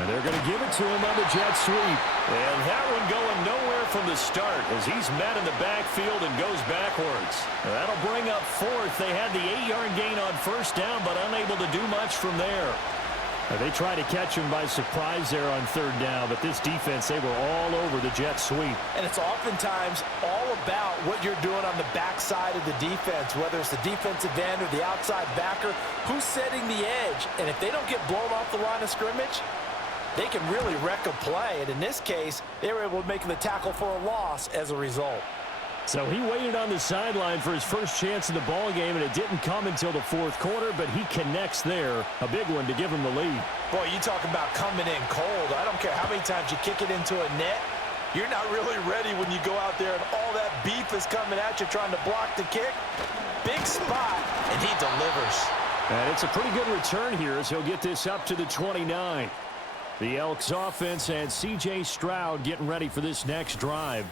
And they're going to give it to him on the jet sweep. And that one going nowhere from the start as he's met in the backfield and goes backwards. That'll bring up 4th. They had the 8-yard gain on 1st down, but unable to do much from there. They tried to catch him by surprise there on 3rd down, but this defense, they were all over the jet sweep. And it's oftentimes all about what you're doing on the backside of the defense, whether it's the defensive end or the outside backer, who's setting the edge. And if they don't get blown off the line of scrimmage, they can really wreck a play. And in this case, they were able to make the tackle for a loss as a result. So he waited on the sideline for his first chance in the ball game, and it didn't come until the 4th quarter, but he connects there. A big one to give him the lead. Boy, you talk about coming in cold. I don't care how many times you kick it into a net. You're not really ready when you go out there and all that beef is coming at you trying to block the kick. Big spot, and he delivers. And it's a pretty good return here as he'll get this up to the 29. The Elks offense and C.J. Stroud getting ready for this next drive.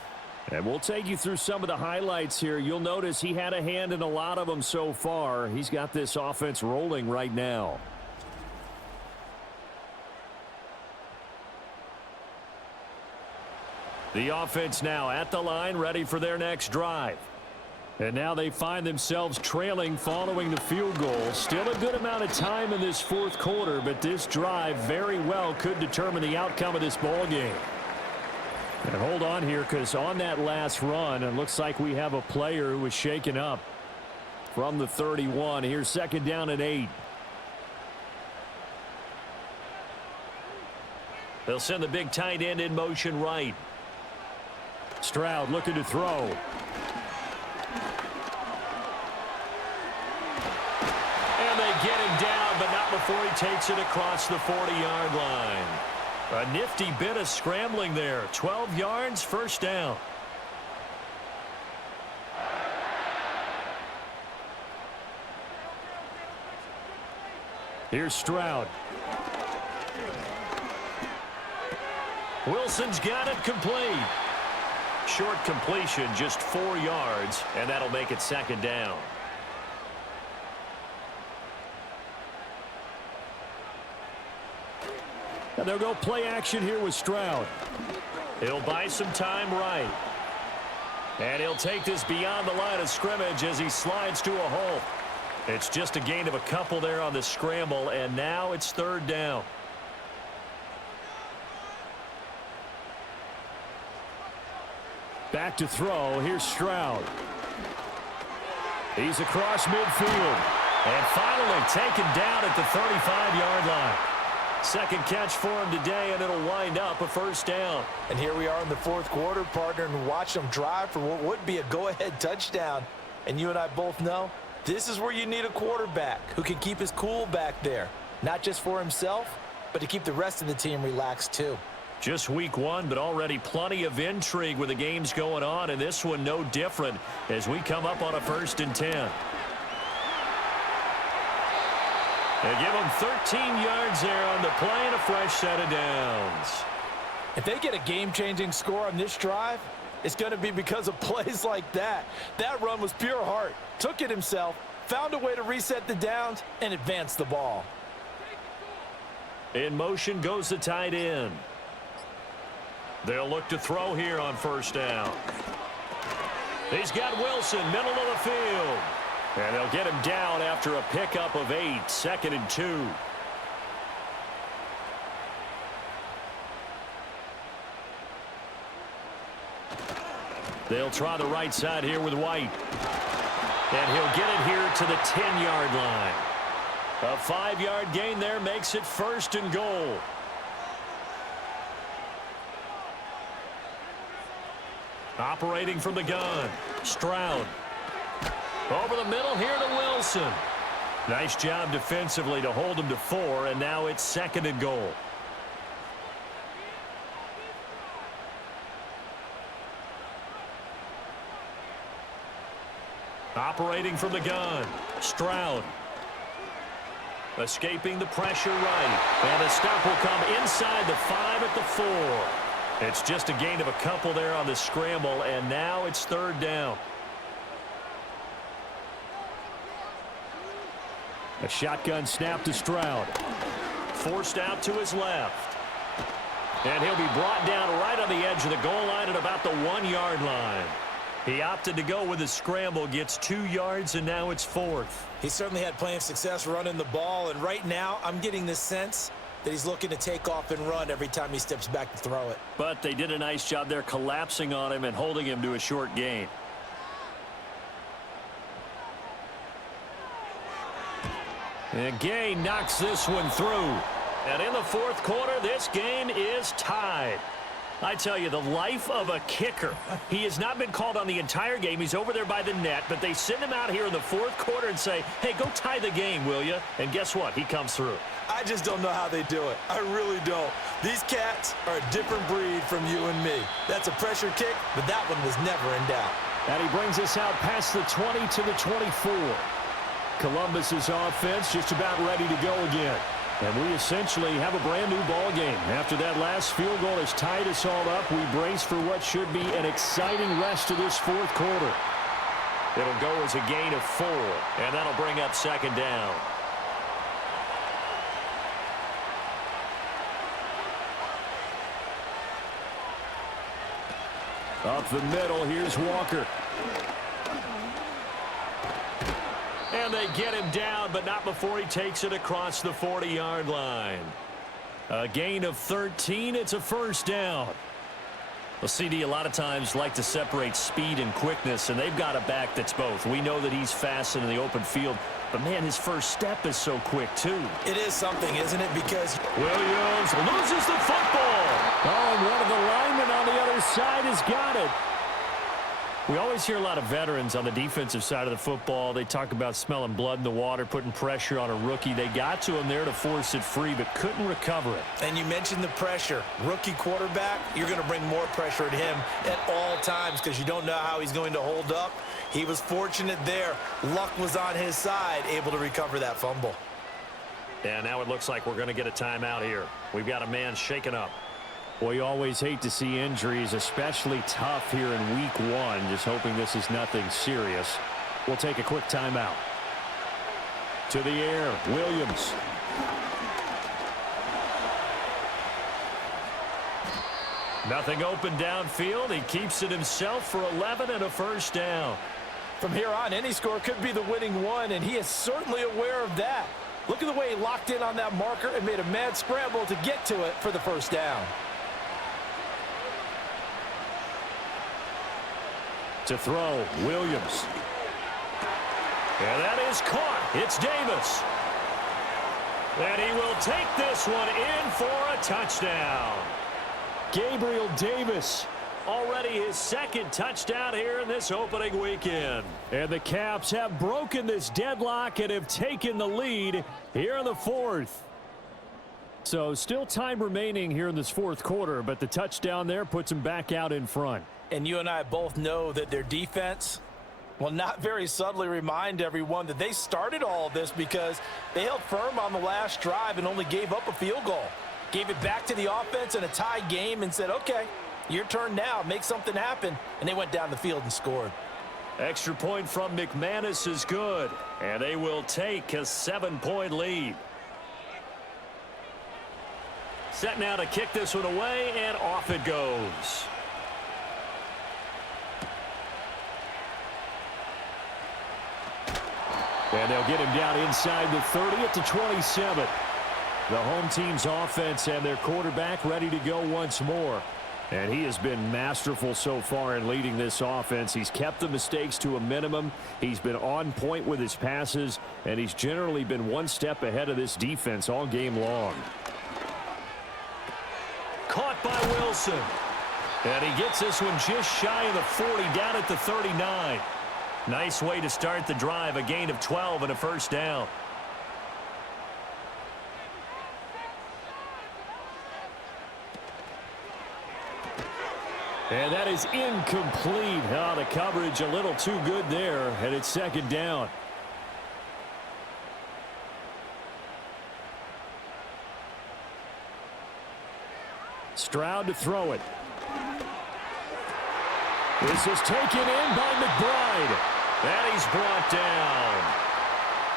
And we'll take you through some of the highlights here. You'll notice he had a hand in a lot of them so far. He's got this offense rolling right now. The offense now at the line, ready for their next drive. And now they find themselves trailing following the field goal. Still a good amount of time in this 4th quarter, but this drive very well could determine the outcome of this ball game. And hold on here, because on that last run, it looks like we have a player who was shaken up from the 31. Here's 2nd down and 8. They'll send the big tight end in motion right. Stroud looking to throw. And they get him down, but not before he takes it across the 40-yard line. A nifty bit of scrambling there. 12 yards, 1st down. Here's Stroud. Wilson's got it complete. Short completion, just 4 yards, and that'll make it 2nd down. And they'll go play action here with Stroud. He'll buy some time right. And he'll take this beyond the line of scrimmage as he slides to a hole. It's just a gain of a couple there on the scramble, and now it's third down. Back to throw. Here's Stroud. He's across midfield. And finally taken down at the 35-yard line. Second catch for him today, and it'll wind up a first down. And here we are in the fourth quarter, partner, and watch them drive for what would be a go-ahead touchdown. And you and I both know this is where you need a quarterback who can keep his cool back there, not just for himself, but to keep the rest of the team relaxed too. Just week one, but already plenty of intrigue with the games going on, and this one no different as we come up on a 1st and 10. They give them 13 yards there on the play and a fresh set of downs. If they get a game-changing score on this drive, it's going to be because of plays like that. That run was pure heart. Took it himself, found a way to reset the downs, and advance the ball. In motion goes the tight end. They'll look to throw here on first down. He's got Wilson, middle of the field. And they'll get him down after a pickup of 8, 2nd and 2. They'll try the right side here with White. And he'll get it here to the 10-yard line. A 5-yard gain there makes it 1st and goal. Operating from the gun, Stroud. Over the middle here to Wilson. Nice job defensively to hold him to 4, and now it's 2nd and goal. Operating from the gun, Stroud. Escaping the pressure right. And a stop will come inside the 5 at the 4. It's just a gain of a couple there on the scramble, and now it's 3rd down. A shotgun snap to Stroud. Forced out to his left. And he'll be brought down right on the edge of the goal line at about the 1-yard line. He opted to go with a scramble, gets 2 yards, and now it's 4th. He certainly had plenty of success running the ball, and right now I'm getting the sense that he's looking to take off and run every time he steps back to throw it. But they did a nice job there collapsing on him and holding him to a short gain. And Gay knocks this one through. And in the 4th quarter, this game is tied. I tell you, the life of a kicker. He has not been called on the entire game. He's over there by the net, but they send him out here in the 4th quarter and say, hey, go tie the game, will you? And guess what? He comes through. I just don't know how they do it. I really don't. These cats are a different breed from you and me. That's a pressure kick, but that one was never in doubt. And he brings us out past the 20 to the 24. Columbus's offense just about ready to go again. And we essentially have a brand-new ball game. After that last field goal has tied us all up, we brace for what should be an exciting rest of this 4th quarter. It'll go as a gain of 4, and that'll bring up 2nd down. Up the middle, here's Walker. And they get him down, but not before he takes it across the 40-yard line. A gain of 13. It's a 1st down. Well, CD, a lot of times like to separate speed and quickness, and they've got a back that's both. We know that he's fast in the open field, but, man, his first step is so quick, too. It is something, isn't it? Because Williams loses the football. Oh, and one of the linemen on the other side has got it. We always hear a lot of veterans on the defensive side of the football. They talk about smelling blood in the water, putting pressure on a rookie. They got to him there to force it free, but couldn't recover it. And you mentioned the pressure. Rookie quarterback, you're going to bring more pressure at him at all times because you don't know how he's going to hold up. He was fortunate there. Luck was on his side, able to recover that fumble. And now it looks like we're going to get a timeout here. We've got a man shaken up. Well, you always hate to see injuries, especially tough here in week 1. Just hoping this is nothing serious. We'll take a quick timeout. To the air, Williams. Nothing open downfield. He keeps it himself for 11 and a 1st down. From here on, any score could be the winning one, and he is certainly aware of that. Look at the way he locked in on that marker and made a mad scramble to get to it for the first down. To throw, Williams. And that is caught. It's Davis. And he will take this one in for a touchdown. Gabriel Davis. Already his second touchdown here in this opening weekend. And the Caps have broken this deadlock and have taken the lead here in the fourth. So still time remaining here in this fourth quarter, but the touchdown there puts them back out in front. And you and I both know that their defense will not very subtly remind everyone that they started all of this because they held firm on the last drive and only gave up a field goal. Gave it back to the offense in a tie game and said, okay, your turn now, make something happen. And they went down the field and scored. Extra point from McManus is good. And they will take a 7-point lead. Set now to kick this one away, and off it goes. And they'll get him down inside the 30 at the 27. The home team's offense and their quarterback ready to go once more. And he has been masterful so far in leading this offense. He's kept the mistakes to a minimum. He's been on point with his passes, and he's generally been one step ahead of this defense all game long. Caught by Wilson. And he gets this one just shy of the 40, down at the 39. Nice way to start the drive, a gain of 12 and a first down. And that is incomplete. Oh, the coverage a little too good there, and it's second down. Stroud to throw it. This is taken in by McBride. And he's brought down.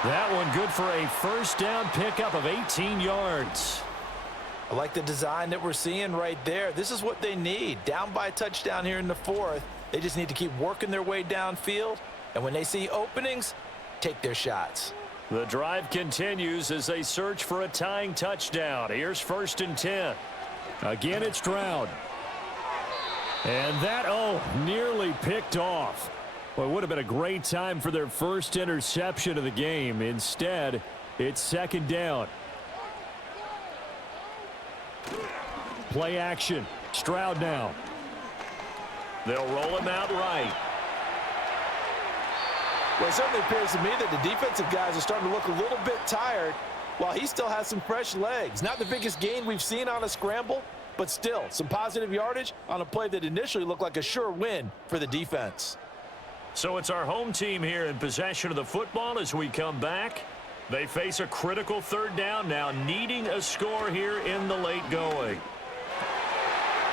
That one good for a first down pickup of 18 yards. I like the design that we're seeing right there. This is what they need. Down by a touchdown here in the fourth. They just need to keep working their way downfield. And when they see openings, take their shots. The drive continues as they search for a tying touchdown. Here's 1st and 10. Again, it's Stroud. And that, nearly picked off. Well, it would have been a great time for their first interception of the game. Instead, it's second down. Play action. Stroud now. They'll roll him out right. Well, it certainly appears to me that the defensive guys are starting to look a little bit tired while he still has some fresh legs. Not the biggest gain we've seen on a scramble, but still some positive yardage on a play that initially looked like a sure win for the defense. So it's our home team here in possession of the football as we come back. They face a critical third down now, needing a score here in the late going.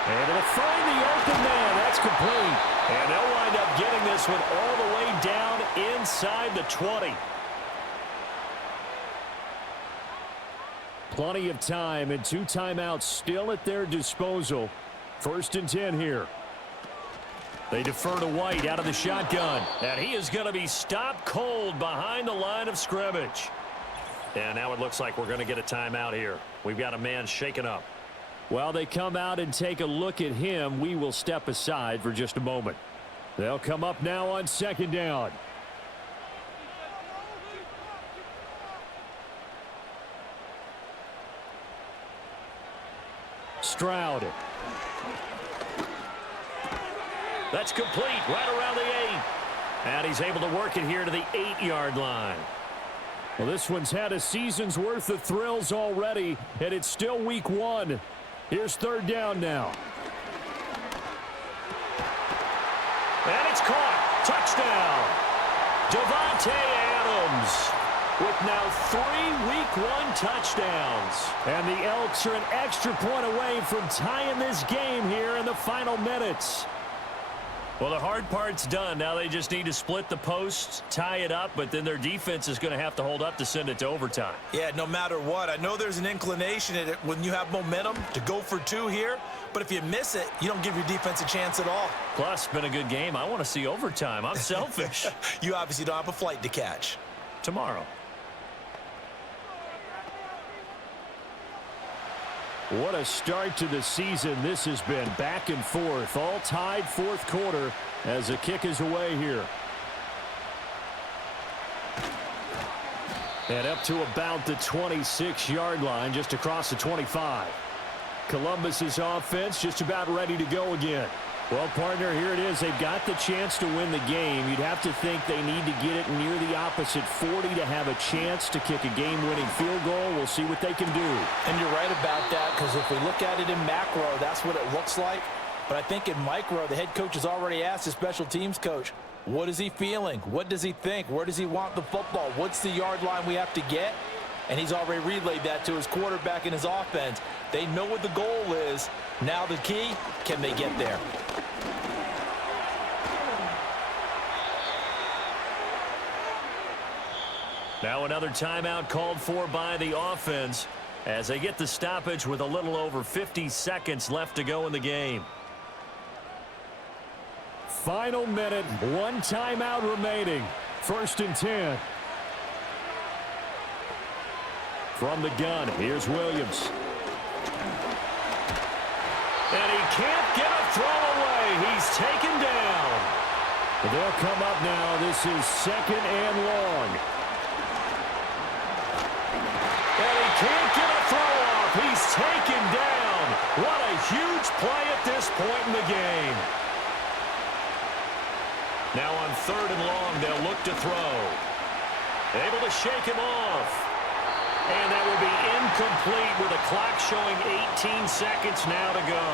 And to find the open man, that's complete. And they'll wind up getting this one all the way down inside the 20. Plenty of time and 2 timeouts still at their disposal. 1st and 10 here. They defer to White out of the shotgun. And he is going to be stopped cold behind the line of scrimmage. And now it looks like we're going to get a timeout here. We've got a man shaken up. While they come out and take a look at him, we will step aside for just a moment. They'll come up now on second down. Stroud. That's complete right around the 8. And he's able to work it here to the 8-yard line. Well, this one's had a season's worth of thrills already, and it's still week 1. Here's third down now. And it's caught. Touchdown. Devontae Adams with now 3 week 1 touchdowns. And the Elks are an extra point away from tying this game here in the final minutes. Well, the hard part's done. Now they just need to split the posts, tie it up, but then their defense is going to have to hold up to send it to overtime. Yeah, no matter what. I know there's an inclination in it when you have momentum to go for two here, but if you miss it, you don't give your defense a chance at all. Plus, been a good game. I want to see overtime. I'm selfish. You obviously don't have a flight to catch. Tomorrow. What a start to the season this has been. Back and forth, all tied fourth quarter as the kick is away here. And up to about the 26-yard line, just across the 25. Columbus's offense just about ready to go again. Well, partner, here it is. They've got the chance to win the game. You'd have to think they need to get it near the opposite 40 to have a chance to kick a game-winning field goal. We'll see what they can do. And you're right about that, because if we look at it in macro, that's what it looks like. But I think in micro, the head coach has already asked the special teams coach, what is he feeling? What does he think? Where does he want the football? What's the yard line we have to get? And he's already relayed that to his quarterback and his offense. They know what the goal is. Now the key, can they get there? Now another timeout called for by the offense as they get the stoppage with a little over 50 seconds left to go in the game. Final minute, one timeout remaining. 1st and 10. From the gun, here's Williams. And he can't get a throw away. He's taken down. They'll come up now. This is 2nd and long. And he can't get a throw off. He's taken down. What a huge play at this point in the game. Now on 3rd and long, they'll look to throw. Able to shake him off. And that will be incomplete with a clock showing 18 seconds now to go.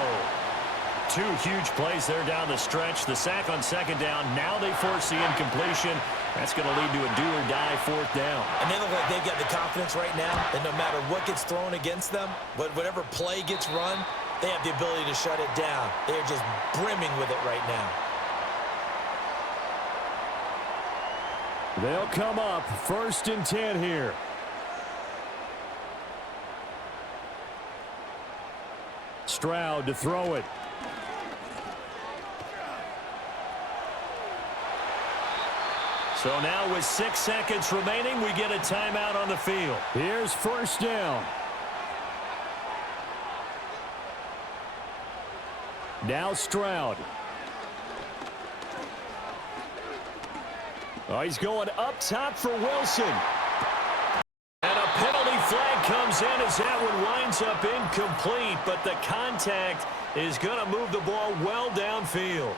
2 huge plays there down the stretch. The sack on 2nd down. Now they force the incompletion. That's going to lead to a do-or-die 4th down. And they look like they've got the confidence right now that no matter what gets thrown against them, whatever play gets run, they have the ability to shut it down. They're just brimming with it right now. They'll come up 1st and 10 here. Stroud to throw it. So now with 6 seconds remaining, we get a timeout on the field. Here's 1st down. Now Stroud. Oh, he's going up top for Wilson. And a penalty flag comes in as that one winds up incomplete, but the contact is going to move the ball well downfield.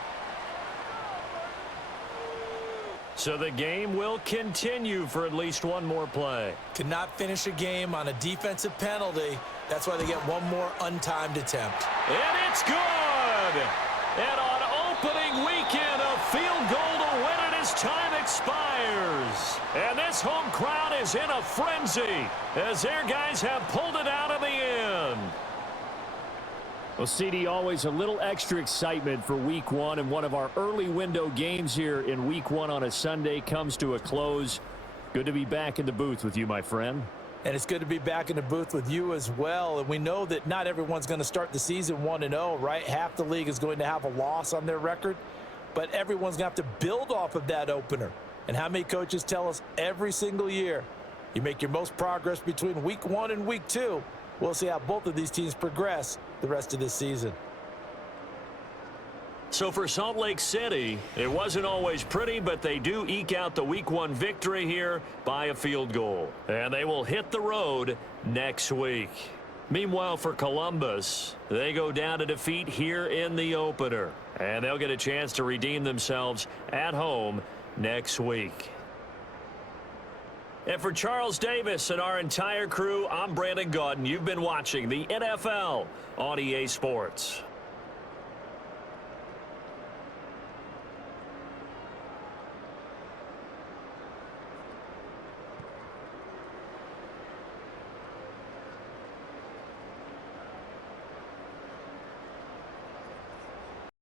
So the game will continue for at least one more play. Cannot finish a game on a defensive penalty. That's why they get one more untimed attempt. And it's good! And on opening weekend, a field goal to win it as time expires. And this home crowd is in a frenzy as their guys have pulled it out in the end. Well, CD, always a little extra excitement for Week 1, and one of our early window games here in Week 1 on a Sunday comes to a close. Good to be back in the booth with you, my friend. And it's good to be back in the booth with you as well. And we know that not everyone's going to start the season 1-0, right? Half the league is going to have a loss on their record, but everyone's going to have to build off of that opener. And how many coaches tell us every single year, you make your most progress between Week 1 and Week 2. We'll see how both of these teams progress the rest of this season. So for Salt Lake City, it wasn't always pretty, but they do eke out the Week 1 victory here by a field goal. And they will hit the road next week. Meanwhile, for Columbus, they go down to defeat here in the opener. And they'll get a chance to redeem themselves at home next week. And for Charles Davis and our entire crew, I'm Brandon Gaudin. You've been watching the NFL on EA Sports.